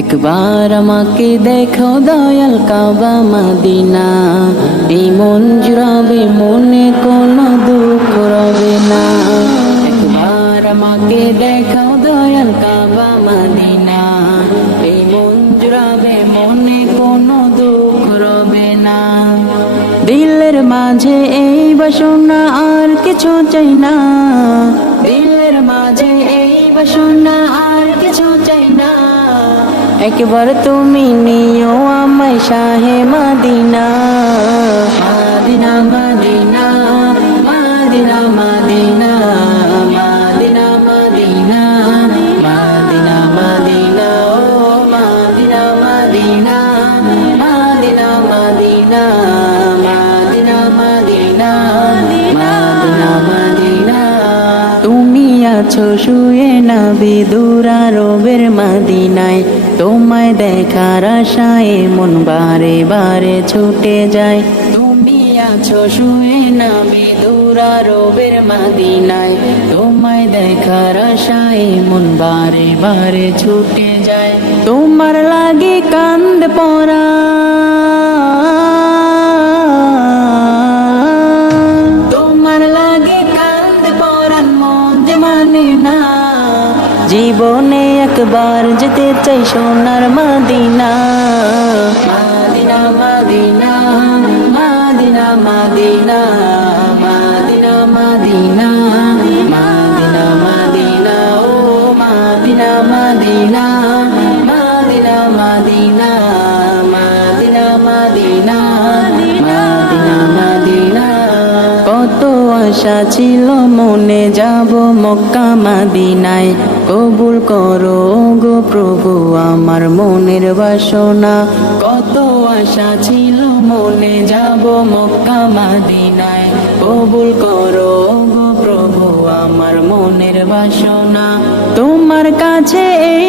একবার আমাকে দেখো দয়াল কাবা মাদিনা। এই মন জুড়াবে, মনে কোনো দুঃখ রবে না। একবার আমাকে দেখো দয়াল কাবা মাদিনা। এই মন জুড়াবে, মনে কোনো দুঃখ রবে না। দিলের মাঝে এই বাসনা আর কিছু চাই না। দিলের মাঝে এই বাসনা আর একবার তুমি নিও আমায় শাহে মাদিনা। মাদিনা মাদিনা। আছো শুয়ে না বিদুরা রবের মাদিনায়। তোমায় দেখার আশায় মন বারে বারে ছুটে যায়। তুমি আছো শুয়ে না বিদুরা রবের মাদিনায়। তোমায় দেখার আশায় মন বারে বারে ছুটে যায়। তোমার লাগে কান্দ পরা। জীবনে একবার যেতে চাই সোনার মাদিনা কত আশা ছিল মনে যাব মক্কা মাদিনায়। কবুল করো গো প্রভু আমার মনের বাসনা। কত আশা ছিল মনে যাব মক্কা মাদিনায়। কবুল করো গো প্রভু আমার মনের বাসনা। তোমার কাছে এই